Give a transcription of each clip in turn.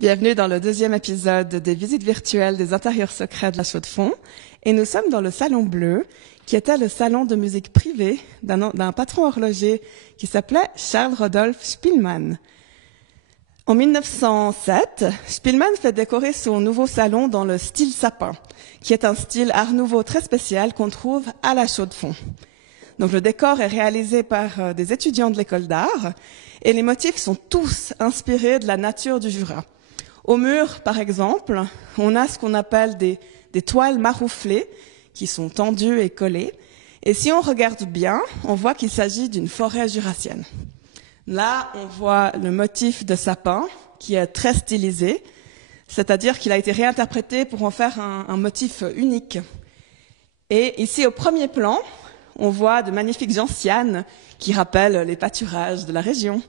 Bienvenue dans le deuxième épisode des visites virtuelles des intérieurs secrets de la Chaux-de-Fonds. Et nous sommes dans le Salon Bleu, qui était le salon de musique privé d'un patron horloger qui s'appelait Charles-Rodolphe Spillmann. En 1907, Spillmann fait décorer son nouveau salon dans le style sapin, qui est un style art nouveau très spécial qu'on trouve à la Chaux-de-Fonds. Donc le décor est réalisé par des étudiants de l'école d'art et les motifs sont tous inspirés de la nature du Jura. Au mur, par exemple, on a ce qu'on appelle des toiles marouflées qui sont tendues et collées. Et si on regarde bien, on voit qu'il s'agit d'une forêt jurassienne. Là, on voit le motif de sapin qui est très stylisé, c'est-à-dire qu'il a été réinterprété pour en faire un motif unique. Et ici, au premier plan, on voit de magnifiques gentianes qui rappellent les pâturages de la région.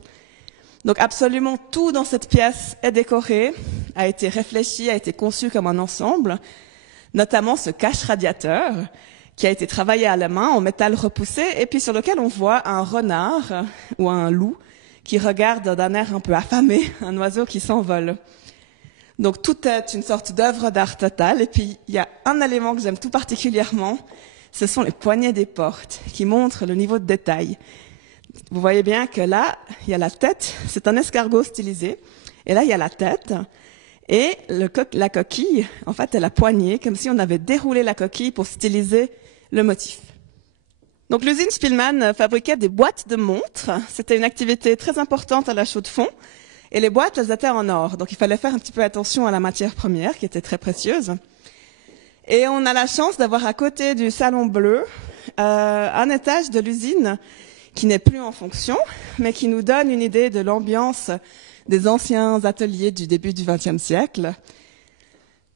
Donc absolument tout dans cette pièce est décoré, a été réfléchi, a été conçu comme un ensemble, notamment ce cache-radiateur qui a été travaillé à la main en métal repoussé et puis sur lequel on voit un renard ou un loup qui regarde d'un air un peu affamé un oiseau qui s'envole. Donc tout est une sorte d'œuvre d'art totale. Et puis il y a un élément que j'aime tout particulièrement, ce sont les poignées des portes qui montrent le niveau de détail. Vous voyez bien que là, il y a la tête, c'est un escargot stylisé, et là, il y a la tête, et la coquille, en fait, est la poignée, comme si on avait déroulé la coquille pour styliser le motif. Donc l'usine Spillmann fabriquait des boîtes de montres, c'était une activité très importante à la Chaux-de-Fonds, et les boîtes, elles étaient en or, donc il fallait faire un petit peu attention à la matière première, qui était très précieuse. Et on a la chance d'avoir à côté du Salon Bleu un étage de l'usine qui n'est plus en fonction, mais qui nous donne une idée de l'ambiance des anciens ateliers du début du XXe siècle.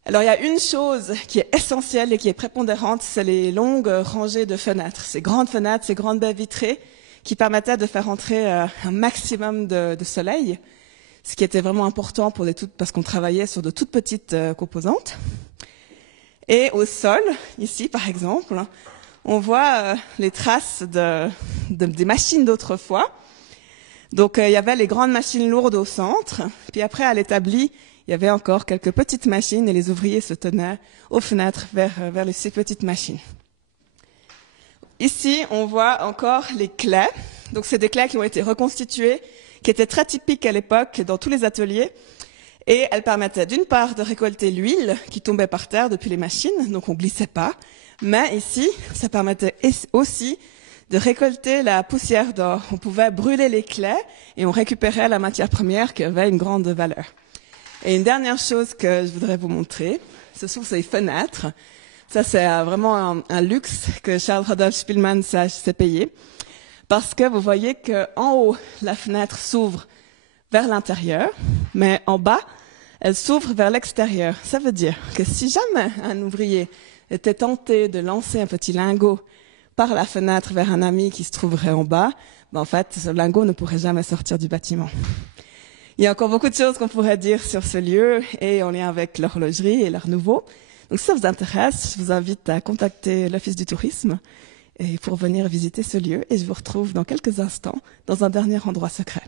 Alors il y a une chose qui est essentielle et qui est prépondérante, c'est les longues rangées de fenêtres, ces grandes baies vitrées qui permettaient de faire entrer un maximum de soleil, ce qui était vraiment important pour parce qu'on travaillait sur de toutes petites composantes. Et au sol, ici par exemple, on voit les traces des machines d'autrefois. Donc il y avait les grandes machines lourdes au centre, puis après à l'établi, il y avait encore quelques petites machines et les ouvriers se tenaient aux fenêtres vers ces petites machines. Ici, on voit encore les claies. Donc c'est des claies qui ont été reconstituées, qui étaient très typiques à l'époque dans tous les ateliers. Et elles permettaient d'une part de récolter l'huile qui tombait par terre depuis les machines, donc on glissait pas. Mais ici, ça permettait aussi de récolter la poussière d'or. On pouvait brûler les claies et on récupérait la matière première qui avait une grande valeur. Et une dernière chose que je voudrais vous montrer, ce sont ces fenêtres. Ça, c'est vraiment un luxe que Charles-Rodolphe Spillmann s'est payé. Parce que vous voyez qu'en haut, la fenêtre s'ouvre vers l'intérieur, mais en bas, elle s'ouvre vers l'extérieur. Ça veut dire que si jamais un ouvrier était tenté de lancer un petit lingot par la fenêtre vers un ami qui se trouverait en bas, en fait, ce lingot ne pourrait jamais sortir du bâtiment. Il y a encore beaucoup de choses qu'on pourrait dire sur ce lieu et en lien avec l'horlogerie et l'art nouveau. Donc si ça vous intéresse, je vous invite à contacter l'Office du tourisme pour venir visiter ce lieu et je vous retrouve dans quelques instants dans un dernier endroit secret.